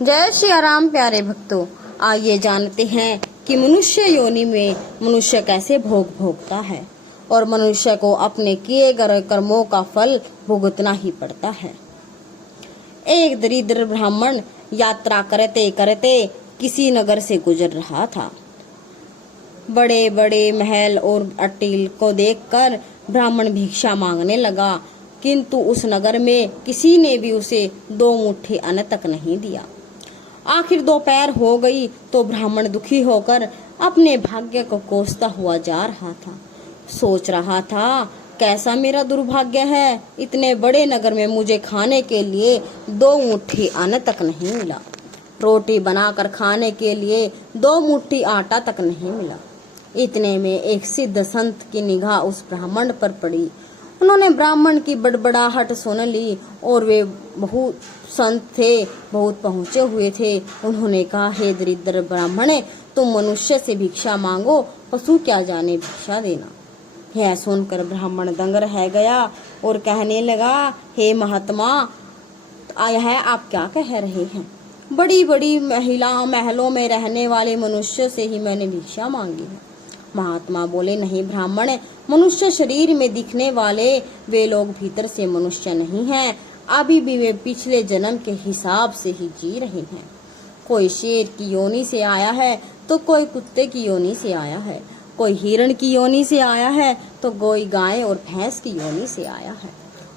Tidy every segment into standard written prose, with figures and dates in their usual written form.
जय श्री राम प्यारे भक्तों, आइए जानते हैं कि मनुष्य योनि में मनुष्य कैसे भोग भोगता है और मनुष्य को अपने किए गए कर्मों का फल भुगतना ही पड़ता है। एक दरिद्र ब्राह्मण यात्रा करते करते किसी नगर से गुजर रहा था। बड़े बड़े महल और अटील को देखकर ब्राह्मण भिक्षा मांगने लगा, किंतु उस नगर में किसी ने भी उसे 2 मुट्ठी अन्न तक नहीं दिया। आखिर दोपहर हो गई तो ब्राह्मण दुखी होकर अपने भाग्य को कोसता हुआ जा रहा था। सोच रहा था, कैसा मेरा दुर्भाग्य है, इतने बड़े नगर में मुझे खाने के लिए 2 मुट्ठी अन्न तक नहीं मिला। रोटी बनाकर खाने के लिए 2 मुट्ठी आटा तक नहीं मिला। इतने में एक सिद्ध संत की निगाह उस ब्राह्मण पर पड़ी। उन्होंने ब्राह्मण की बड़बड़ाहट सुन ली और वे बहुत संत थे, बहुत पहुंचे हुए थे। उन्होंने कहा, हे दरिद्र ब्राह्मण, तुम मनुष्य से भिक्षा मांगो, पशु क्या जाने भिक्षा देना। यह सुनकर ब्राह्मण दंग रह गया और कहने लगा, हे महात्मा, यह आप क्या कह रहे हैं? बड़ी बड़ी महलों में रहने वाले मनुष्य से ही मैंने भिक्षा मांगी है। महात्मा बोले, नहीं ब्राह्मण, मनुष्य शरीर में दिखने वाले वे लोग भीतर से मनुष्य नहीं हैं। अभी भी वे पिछले जन्म के हिसाब से ही जी रहे हैं। कोई शेर की योनि से आया है तो कोई कुत्ते की योनि से आया है, कोई हिरण की योनि से आया है तो कोई गाय और भैंस की योनि से आया है।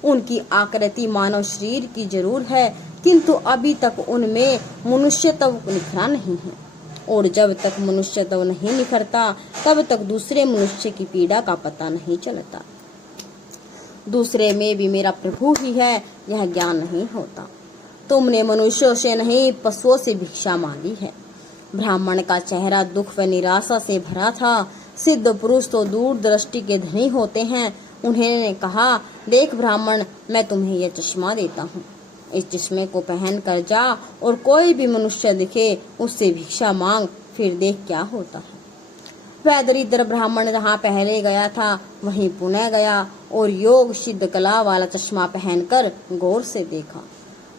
उनकी आकृति मानव शरीर की जरूर है, किंतु अभी तक उनमें मनुष्यत्व निखरा नहीं है। और जब तक मनुष्यत्व नहीं निखरता तब तक दूसरे मनुष्य की पीड़ा का पता नहीं चलता। दूसरे में भी मेरा प्रभु ही है, यह ज्ञान नहीं होता। तुमने मनुष्यों से नहीं, पशुओं से भिक्षा मांगी है। ब्राह्मण का चेहरा दुख व निराशा से भरा था। सिद्ध पुरुष तो दूर दृष्टि के धनी होते हैं। उन्होंने कहा, देख ब्राह्मण, मैं तुम्हें यह चश्मा देता हूँ, इस चश्मे को पहन कर जा और कोई भी मनुष्य दिखे उससे भिक्षा मांग, फिर देख क्या होता है। वह दरिद्र ब्राह्मण जहाँ पहले गया था वहीं पुनः गया और योग सिद्ध कला वाला चश्मा पहनकर गौर से देखा।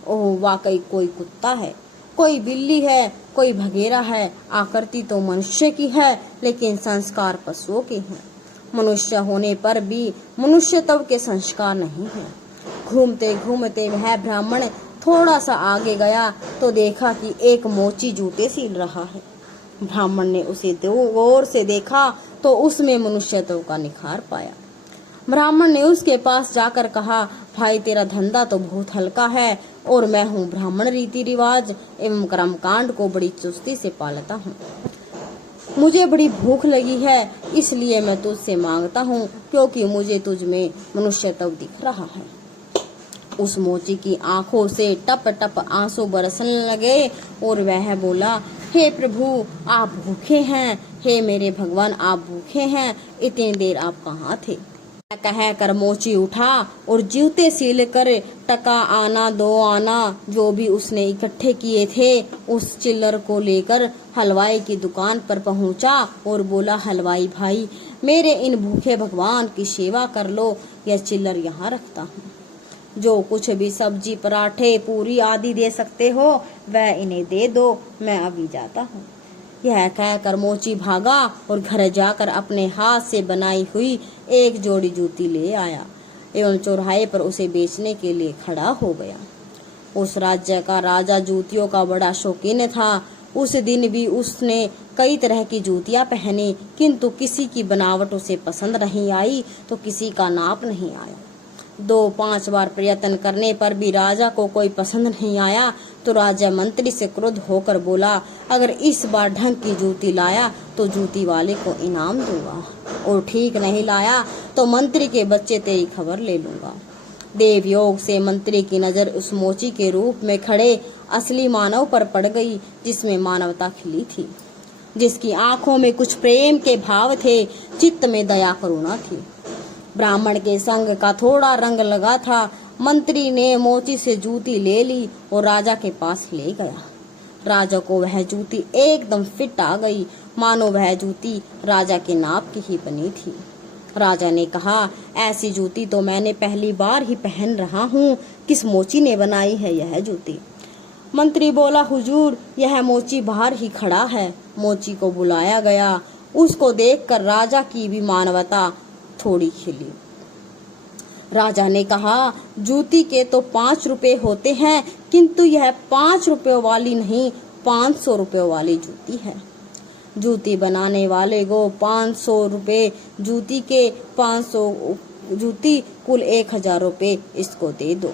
ओह, वाकई कोई कुत्ता है, कोई बिल्ली है, कोई भगेरा है। आकृति तो मनुष्य की है, लेकिन संस्कार पशुओं के हैं। मनुष्य होने पर भी मनुष्यत्व के संस्कार नहीं है। घूमते घूमते वह ब्राह्मण थोड़ा सा आगे गया तो देखा कि एक मोची जूते सील रहा है। ब्राह्मण ने उसे गौर से देखा तो उसमें मनुष्यत्व का निखार पाया। ब्राह्मण ने उसके पास जाकर कहा, भाई तेरा धंधा तो बहुत हल्का है और मैं हूँ ब्राह्मण, रीति रिवाज एवं कर्मकांड को बड़ी चुस्ती से पालता हूँ। मुझे बड़ी भूख लगी है, इसलिए मैं तुझसे मांगता हूँ, क्योंकि मुझे तुझ में मनुष्यत्व दिख रहा है। उस मोची की आंखों से टप टप आंसू बरसने लगे और वह बोला, हे प्रभु, आप भूखे हैं। हे मेरे भगवान, आप भूखे हैं, इतनी देर आप कहाँ थे? कहकर मोची उठा और जूते सील कर टका आना 2 आना जो भी उसने इकट्ठे किए थे उस चिल्लर को लेकर हलवाई की दुकान पर पहुंचा और बोला, हलवाई भाई, मेरे इन भूखे भगवान की सेवा कर लो, यह चिल्लर यहाँ रखता हूँ। जो कुछ भी सब्जी, पराठे, पूरी आदि दे सकते हो वह इन्हें दे दो, मैं अभी जाता हूँ। यह कहकर मोची भागा और घर जाकर अपने हाथ से बनाई हुई एक जोड़ी जूती ले आया एवं चौराहे पर उसे बेचने के लिए खड़ा हो गया। उस राज्य का राजा जूतियों का बड़ा शौकीन था। उस दिन भी उसने कई तरह की जूतियां पहनी, किंतु किसी की बनावट उसे पसंद नहीं आई तो किसी का नाप नहीं आया। 2-5 बार प्रयत्न करने पर भी राजा को कोई पसंद नहीं आया तो राजा मंत्री से क्रुद्ध होकर बोला, अगर इस बार ढंग की जूती लाया तो जूती वाले को इनाम दूंगा और ठीक नहीं लाया तो मंत्री के बच्चे तेरी खबर ले लूंगा। देव योग से मंत्री की नजर उस मोची के रूप में खड़े असली मानव पर पड़ गई, जिसमें मानवता खिली थी, जिसकी आंखों में कुछ प्रेम के भाव थे, चित्त में दया करुणा थी। ब्राह्मण के संग का थोड़ा रंग लगा था। मंत्री ने मोची से जूती ले ली और राजा के पास ले गया। राजा को वह जूती एकदम फिट आ गई, मानो वह जूती राजा के नाप की ही बनी थी। राजा ने कहा, ऐसी जूती तो मैंने पहली बार ही पहन रहा हूँ, किस मोची ने बनाई है यह जूती? मंत्री बोला, हुजूर यह मोची बाहर ही खड़ा है। मोची को बुलाया गया। उसको देखकर राजा की भी मानवता थोड़ी खिली। राजा ने कहा, जूती के तो 5 रुपए होते हैं, किंतु यह 5 रुपयों वाली नहीं, 500 रुपयों वाली जूती है। जूती बनाने वाले को 500 रुपए जूती के, 500 जूती, कुल 1000 रुपए इसको दे दो।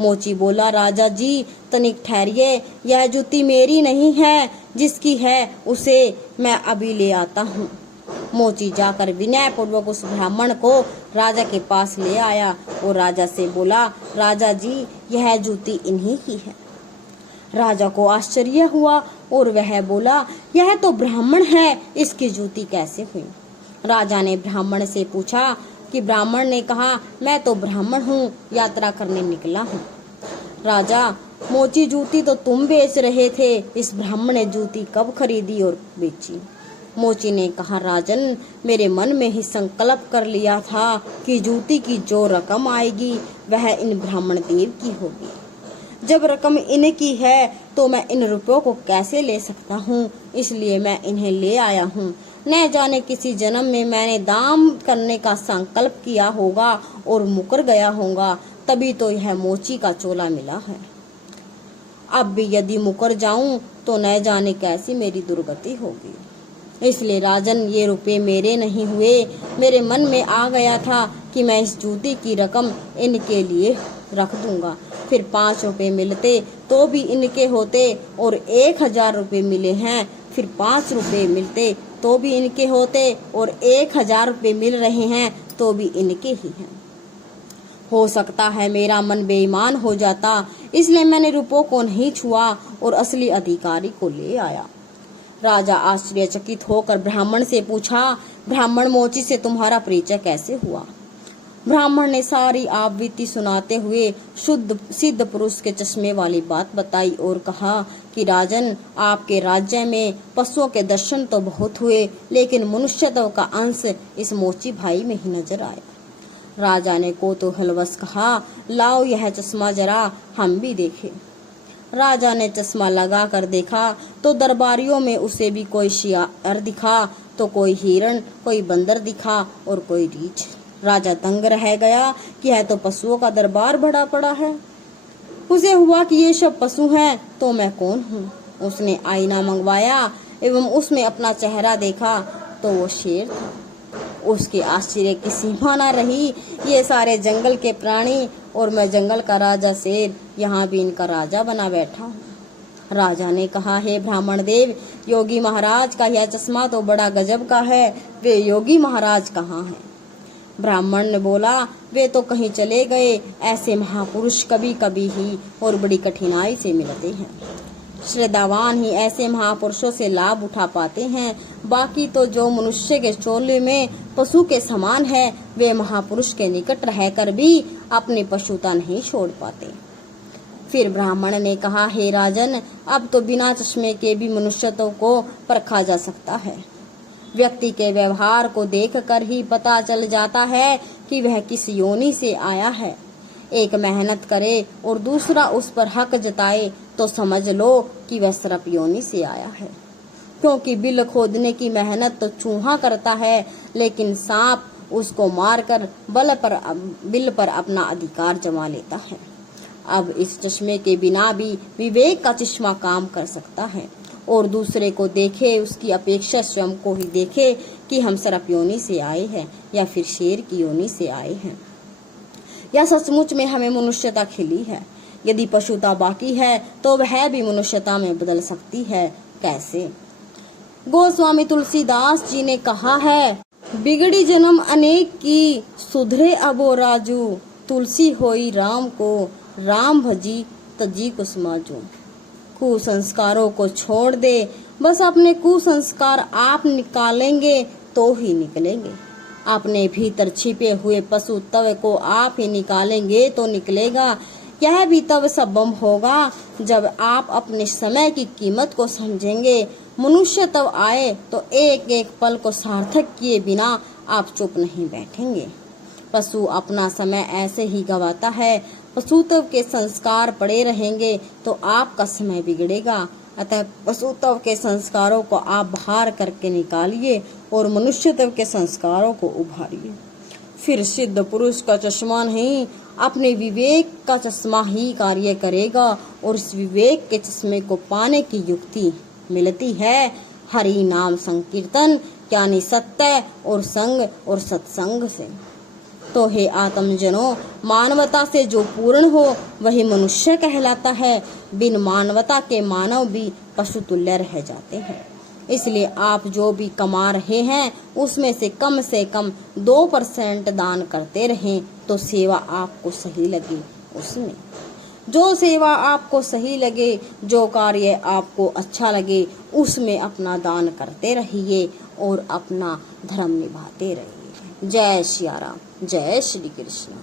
मोची बोला, राजा जी तनिक ठहरिए, यह जूती मेरी नहीं है, जिसकी है उसे मैं अभी ले आता हूँ। मोची जाकर विनय पूर्वक उस ब्राह्मण को राजा के पास ले आया और राजा से बोला, राजा जी यह जूती इन्हीं की है। राजा को आश्चर्य हुआ और वह बोला, यह तो ब्राह्मण है, इसकी जूती कैसे हुई? राजा ने ब्राह्मण से पूछा कि ब्राह्मण ने कहा, मैं तो ब्राह्मण हूँ, यात्रा करने निकला हूँ। राजा, मोची जूती तो तुम बेच रहे थे, इस ब्राह्मण ने जूती कब खरीदी और बेची? मोची ने कहा, राजन मेरे मन में ही संकल्प कर लिया था कि जूती की जो रकम आएगी वह इन ब्राह्मण देव की होगी। जब रकम इनकी है तो मैं इन रुपयों को कैसे ले सकता हूँ, इसलिए मैं इन्हें ले आया हूँ। न जाने किसी जन्म में मैंने दाम करने का संकल्प किया होगा और मुकर गया होगा, तभी तो यह मोची का चोला मिला है। अब भी यदि मुकर जाऊं तो न जाने कैसी मेरी दुर्गति होगी। इसलिए राजन ये रुपए मेरे नहीं हुए, मेरे मन में आ गया था कि मैं इस जूती की रकम इनके लिए रख दूंगा। फिर 5 रुपए मिलते तो भी इनके होते और 1000 रुपए मिले हैं, फिर 5 रुपए मिलते तो भी इनके होते और 1000 रुपए मिल रहे हैं तो भी इनके ही हैं। हो सकता है मेरा मन बेईमान हो जाता, इसलिए मैंने रुपयों को नहीं छुआ और असली अधिकारी को ले आया। राजा आश्चर्यचकित होकर ब्राह्मण से पूछा, ब्राह्मण मोची से तुम्हारा परिचय कैसे हुआ? ब्राह्मण ने सारी आपबीती सुनाते हुए शुद्ध सिद्ध पुरुष के चश्मे वाली बात बताई और कहा कि राजन, आपके राज्य में पशुओं के दर्शन तो बहुत हुए, लेकिन मनुष्यत्व का अंश इस मोची भाई में ही नजर आया। राजा ने कौतूहलवश कहा, लाओ यह चश्मा जरा हम भी देखें। राजा ने चश्मा लगा कर देखा तो दरबारियों में उसे भी कोई शियार दिखा, तो कोई हिरण, कोई बंदर दिखा और कोई रीछ। राजा दंग रह गया कि यह तो पशुओं का दरबार भरा पड़ा है। उसे हुआ कि ये सब पशु हैं तो मैं कौन हूँ। उसने आईना मंगवाया एवं उसमें अपना चेहरा देखा तो वो शेर था। उसके आश्चर्य की सीमा न रही। ये सारे जंगल के प्राणी और मैं जंगल का राजा शेर, यहाँ भी इनका राजा बना बैठा हूँ। राजा ने कहा, हे ब्राह्मण देव, योगी महाराज का यह चश्मा तो बड़ा गजब का है, वे योगी महाराज कहाँ हैं? ब्राह्मण ने बोला, वे तो कहीं चले गए। ऐसे महापुरुष कभी कभी ही और बड़ी कठिनाई से मिलते हैं। श्रद्धावान ही ऐसे महापुरुषों से लाभ उठा पाते हैं। बाकी तो जो मनुष्य के चोले में पशु के समान है, वे महापुरुष के निकट रहकर भी अपनी पशुता नहीं छोड़ पाते। फिर ब्राह्मण ने कहा, हे राजन, अब तो बिना चश्मे के भी मनुष्यत्व को परखा जा सकता है। व्यक्ति के व्यवहार को देखकर ही पता चल जाता है कि वह किस योनि से आया है। एक मेहनत करे और दूसरा उस पर हक जताए तो समझ लो कि वह सर्प योनि से आया है। क्योंकि बिल खोदने की मेहनत तो चूहा करता है, लेकिन सांप उसको मारकर बिल पर अपना अधिकार जमा लेता है। अब इस चश्मे के बिना भी विवेक का चश्मा काम कर सकता है और दूसरे को देखे उसकी अपेक्षा स्वयं को ही देखे कि हम सर्प योनि से आए हैं या फिर शेर की योनि से आए हैं, या सचमुच में हमें मनुष्यता खिली है। यदि पशुता बाकी है तो वह भी मनुष्यता में बदल सकती है। कैसे? गोस्वामी तुलसीदास जी ने कहा है, बिगड़ी जन्म अनेक की, सुधरे अबो राजू, तुलसी होई राम को, राम भजी तजी को समाजू। कुसंस्कारों को छोड़ दे, बस अपने कुसंस्कार आप निकालेंगे तो ही निकलेंगे। अपने भीतर छिपे हुए पशु तत्व को आप ही निकालेंगे तो निकलेगा। यह भी तब संभव होगा जब आप अपने समय की कीमत को समझेंगे। मनुष्य तब आए तो एक एक पल को सार्थक किए बिना आप चुप नहीं बैठेंगे। पशु अपना समय ऐसे ही गवाता है। पशुत्व के संस्कार पड़े रहेंगे तो आपका समय बिगड़ेगा। अतः पशुत्व के संस्कारों को आप बाहर करके निकालिए और मनुष्यत्व के संस्कारों को उभारिए। फिर सिद्ध पुरुष का चश्मा नहीं, अपने विवेक का चश्मा ही कार्य करेगा और इस विवेक के चश्मे को पाने की युक्ति मिलती है हरि नाम संकीर्तन यानी सत्य और संग और सत्संग से। तो हे आत्मजनों, मानवता से जो पूर्ण हो वही मनुष्य कहलाता है। बिन मानवता के मानव भी पशु तुल्य रह जाते हैं। इसलिए आप जो भी कमा रहे हैं उसमें से कम 2% दान करते रहें तो सेवा आपको सही लगे उसमें। जो सेवा आपको सही लगे, जो कार्य आपको अच्छा लगे उसमें अपना दान करते रहिए और अपना धर्म निभाते रहिए। जय सिया राम, जय श्री कृष्ण।